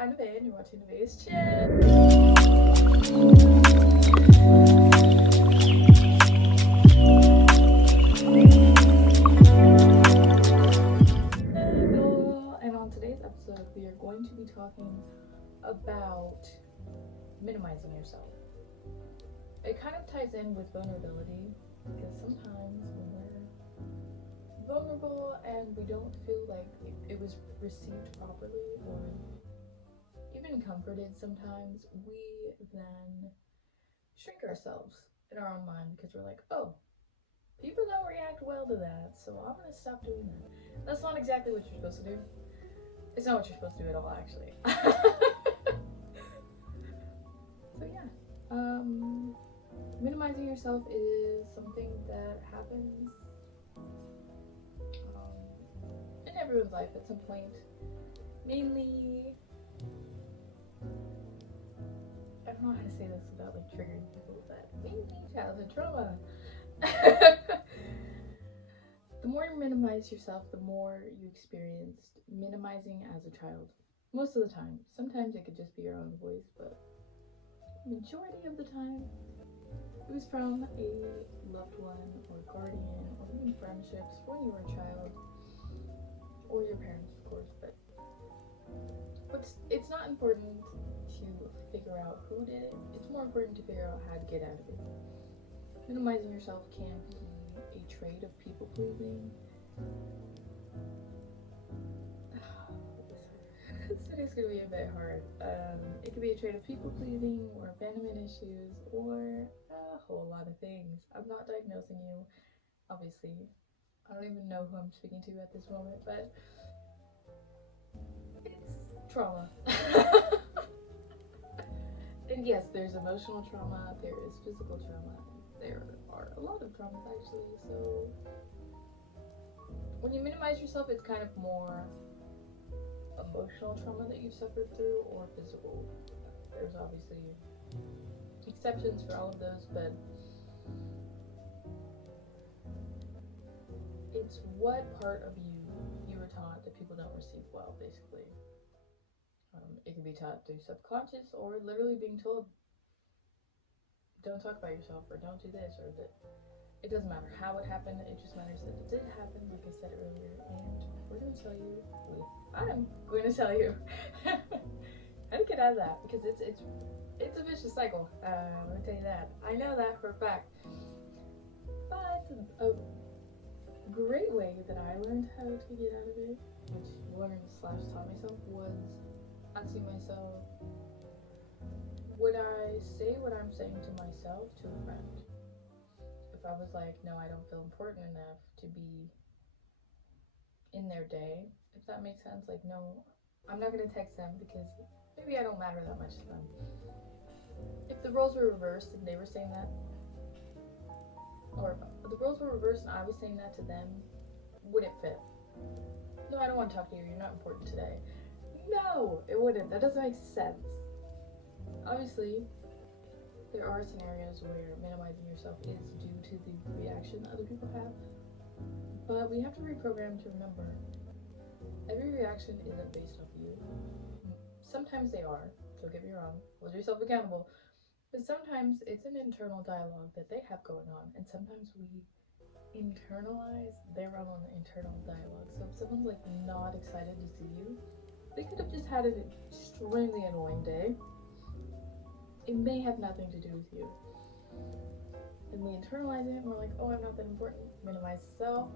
I'm Nevaeh and you're watching Nevaeh's Chin. Hello, and on today's episode, we are going to be talking about minimizing yourself. It kind of ties in with vulnerability because sometimes when we're vulnerable and we don't feel like it was received properly or even comforted, sometimes we then shrink ourselves in our own mind because we're like, oh, people don't react well to that, so I'm gonna stop doing that. That's not exactly what you're supposed to do. It's not what you're supposed to do at all, actually. So yeah, minimizing yourself is something that happens in everyone's life at some point. Mainly, I don't know how to say this without like triggering people, but mainly childhood trauma. The more you minimize yourself, the more you experienced minimizing as a child. Most of the time. Sometimes it could just be your own voice, but majority of the time it was from a loved one or guardian or even friendships when you were a child or your parents, of course. But it's not important to figure out who did it. It's more important to figure out how to get out of it. Minimizing yourself can be a trait of people pleasing. This is gonna be a bit hard. It could be a trait of people pleasing or abandonment issues or a whole lot of things. I'm not diagnosing you, obviously. I don't even know who I'm speaking to at this moment, but it's trauma. And yes, there's emotional trauma, there is physical trauma, there are a lot of traumas actually. So when you minimize yourself, it's kind of more emotional trauma that you've suffered through or physical. There's obviously exceptions for all of those, but it's what part of you were taught that people don't receive well, basically. It can be taught through subconscious or literally being told, don't talk about yourself or don't do this or that. It doesn't matter how it happened, it just matters that it did happen, like I said earlier, and we're going to tell you, I'm going to tell you how to get out of that because it's a vicious cycle. Let me tell you that. I know that for a fact. But a great way that I learned how to get out of it, which learned / taught myself, was asking myself, would I say what I'm saying to myself to a friend? If I was like, no, I don't feel important enough to be in their day, if that makes sense, like, no, I'm not going to text them because maybe I don't matter that much to them. If the roles were reversed and they were saying that, or the roles were reversed and I was saying that to them, would it fit? No, I don't want to talk to you, you're not important today. No, it wouldn't. That doesn't make sense. Obviously, there are scenarios where minimizing yourself is due to the reaction other people have, but we have to reprogram to remember every reaction isn't based off you. Sometimes they are, don't get me wrong, hold yourself accountable, but sometimes it's an internal dialogue that they have going on, and sometimes we internalize their own internal dialogue. So if someone's like not excited to see you, they could have just had an extremely annoying day. It may have nothing to do with you. And we internalize it and we're like, oh, I'm not that important. Minimize self.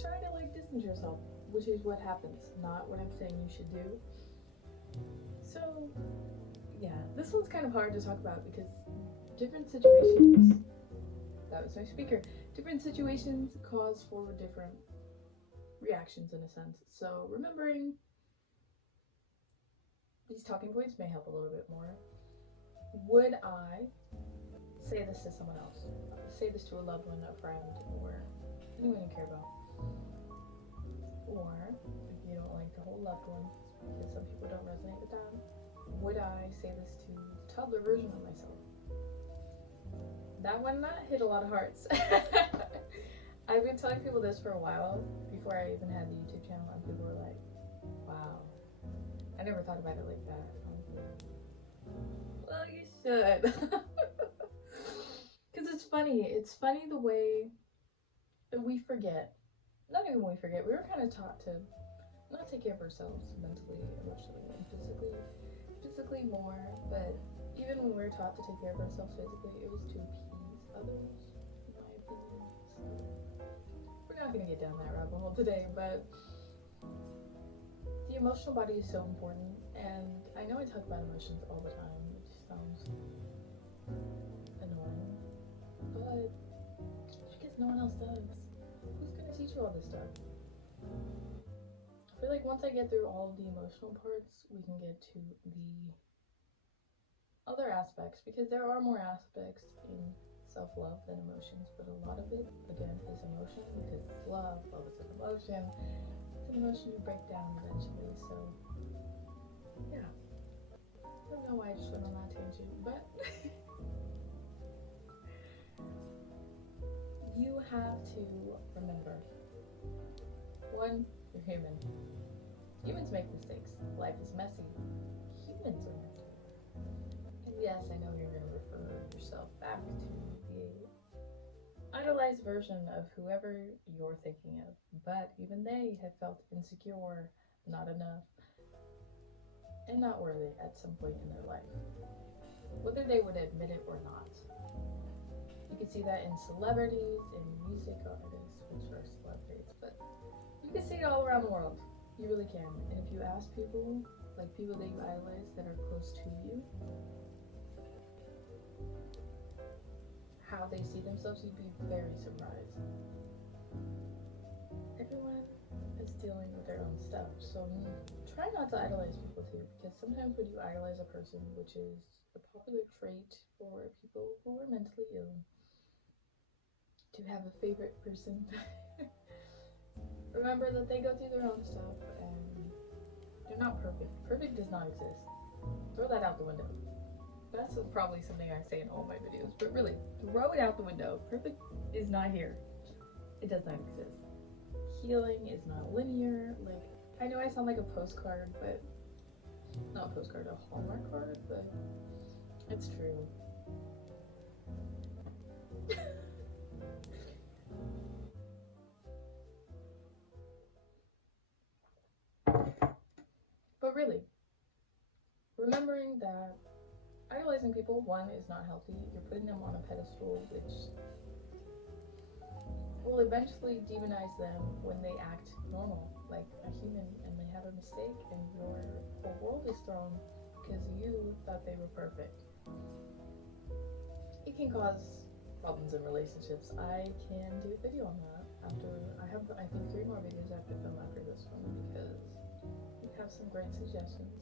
Try to like distance yourself, which is what happens, not what I'm saying you should do. So, yeah, this one's kind of hard to talk about because different situations, that was my speaker, different situations cause for different reactions in a sense. So, remembering these talking points may help a little bit more. Would I say this to someone else? Say this to a loved one, a friend, or anyone you care about? Or if you don't like the whole loved ones, because some people don't resonate with that, would I say this to the toddler version of myself? That one that hit a lot of hearts. I've been telling people this for a while before I even had the YouTube channel, and people were like, wow. And never thought about it like that, honestly. Well, you should. Because it's funny. It's funny the way that we forget. Not even we forget. We were kind of taught to not take care of ourselves mentally, emotionally, and physically more. But even when we were taught to take care of ourselves physically, it was to appease others, in my opinion. So we're not gonna get down that rabbit hole today, but the emotional body is so important. And I know I talk about emotions all the time, which sounds annoying, but because no one else does. Who's gonna teach you all this stuff? I feel like once I get through all of the emotional parts, we can get to the other aspects, because there are more aspects in self-love than emotions, but a lot of it, again, is emotion, because it's love. Love is an emotion. It's an emotion you break down eventually. So yeah, I don't know why I just went on that tangent, but you have to remember, one, you're human. Humans make mistakes. Life is messy. Humans are messy. And yes, I know you're going to refer yourself back to the idolized version of whoever you're thinking of, but even they have felt insecure, not enough, and not worthy at some point in their life, whether they would admit it or not. You can see that in celebrities, in music artists, which are celebrities, but you can see it all around the world. You really can. And if you ask people, like people that you idolize that are close to you, how they see themselves, you'd be very surprised. Everyone is dealing with their own stuff, so try not to idolize people too, because sometimes when you idolize a person, which is a popular trait for people who are mentally ill, to have a favorite person, remember that they go through their own stuff and they're not perfect. Perfect does not exist. Throw that out the window. That's probably something I say in all my videos, but really, throw it out the window. Perfect is not here. It does not exist. Healing is not linear. Like, I know I sound like a postcard, but not a postcard, a Hallmark card, but it's true. But really, remembering that idolizing people, one, is not healthy. You're putting them on a pedestal, which will eventually demonize them when they act normal, like a human, and they have a mistake, and your whole world is thrown because you thought they were perfect. It can cause problems in relationships. I can do a video on that after I have, I think, 3 more videos I have to film after this one, because you have some great suggestions.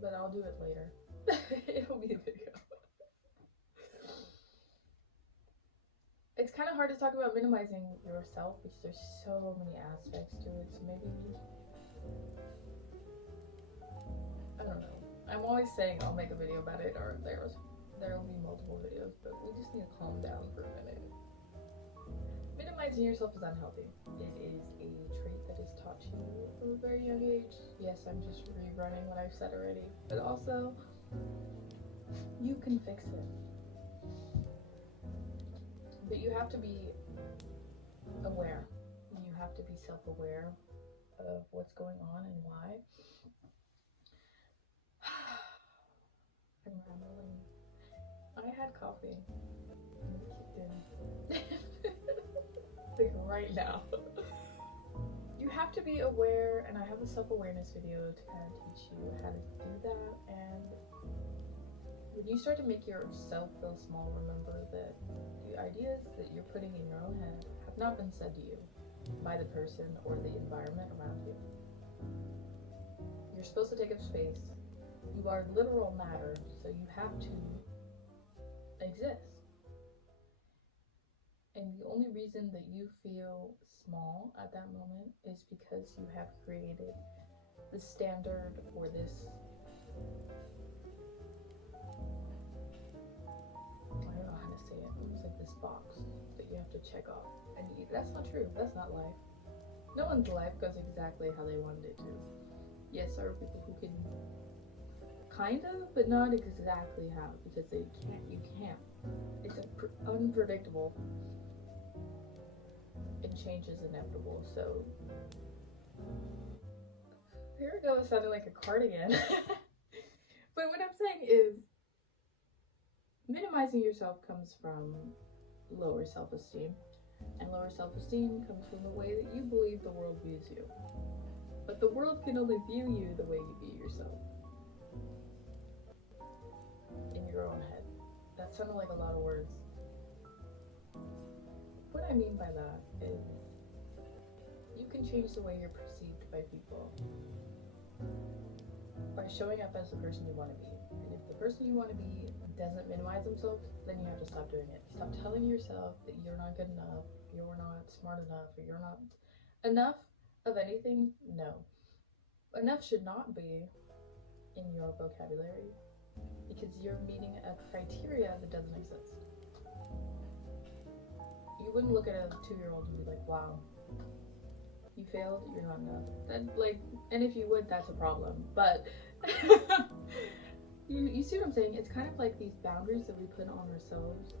But I'll do it later. It'll be a video. It's kind of hard to talk about minimizing yourself because there's so many aspects to it. So maybe, I don't know. I'm always saying I'll make a video about it, or there'll be multiple videos, but we just need to calm down for a minute. Minimizing yourself is unhealthy. It is a trait that is taught to you from a very young age. Yes, I'm just rerunning what I've said already, but also you can fix it. But you have to be aware. You have to be self-aware of what's going on and why. I'm rambling. I had coffee and it kicked in. Like right now. You have to be aware, and I have a self-awareness video to kind of teach you how to do that. And when you start to make yourself feel small, remember that the ideas that you're putting in your own head have not been said to you by the person or the environment around you. You're supposed to take up space. You are literal matter, so you have to exist. And the only reason that you feel small at that moment is because you have created the standard for this, I don't know how to say it. It was like this box that you have to check off. And that's not true. That's not life. No one's life goes exactly how they wanted it to. Yes, there are people who can kind of, but not exactly how, because they can't. You can't. It's unpredictable, and change is inevitable. So here we go, sounding like a cardigan. But what I'm saying is, minimizing yourself comes from lower self-esteem, and lower self-esteem comes from the way that you believe the world views you. But the world can only view you the way you view yourself. In your own head. That sounded like a lot of words. What I mean by that is, you can change the way you're perceived by people by showing up as the person you want to be. And if the person you want to be doesn't minimize themselves, then you have to stop doing it. Stop telling yourself that you're not good enough, you're not smart enough, or you're not enough of anything. No. Enough should not be in your vocabulary, because you're meeting a criteria that doesn't exist. You wouldn't look at a 2-year-old and be like, wow, you failed, you're not enough. And if you would, that's a problem. But you see what I'm saying? It's kind of like these boundaries that we put on ourselves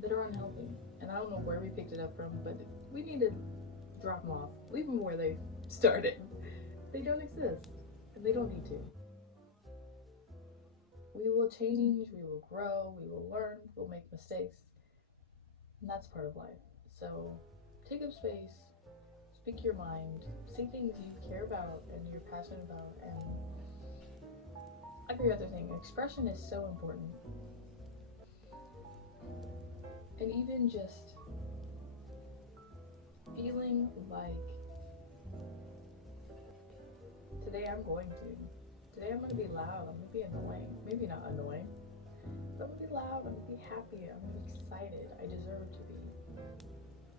that are unhealthy. And I don't know where we picked it up from, but we need to drop them off. Leave them where they started. They don't exist, and they don't need to. We will change, we will grow, we will learn, we'll make mistakes, and that's part of life. So take up space, speak your mind, say things you care about and you're passionate about, and every other thing. Expression is so important. And even just feeling like, today I'm going to be loud, I'm going to be annoying. Maybe not annoying, but I'm going to be loud, I'm going to be happy, I'm going to be excited. I deserve to be.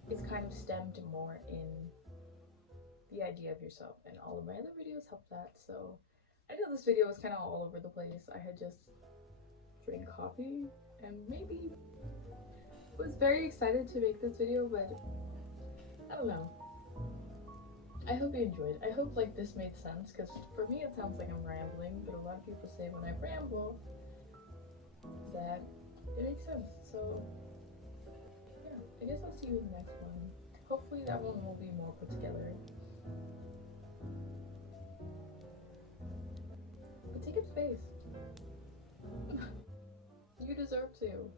It's kind of stemmed more in the idea of yourself, and all of my other videos help that. So I know this video was kind of all over the place. I had just drank coffee and maybe was very excited to make this video, but I don't know. I hope you enjoyed. I hope like this made sense, because for me it sounds like I'm rambling, but a lot of people say when I ramble that it makes sense. So yeah, I guess I'll see you in the next one. Hopefully that one will be more put together. But take up space. You deserve to.